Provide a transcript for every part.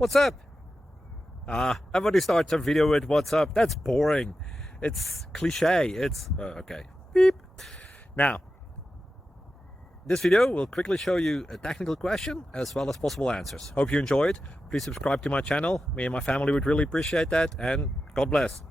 What's up? Everybody starts a video with what's up. That's boring. It's cliche. It's okay. Beep. Now, this video will quickly show you a technical question as well as possible answers. Hope you enjoy it. Please subscribe to my channel. Me and my family would really appreciate that, and God bless.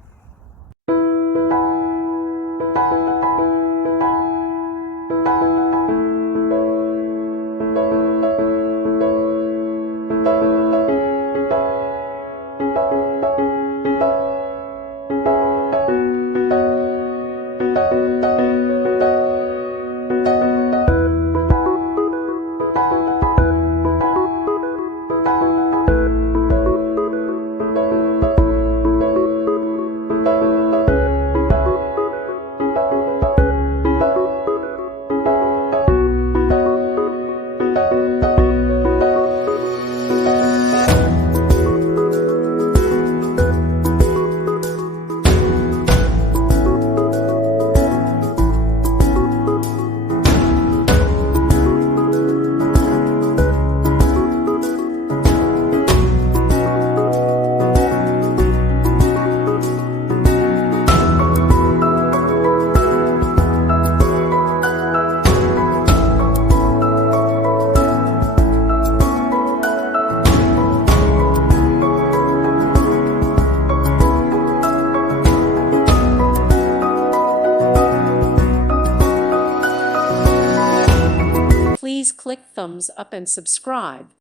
Please click thumbs up and subscribe.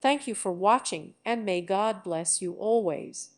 Thank you for watching, and may God bless you always.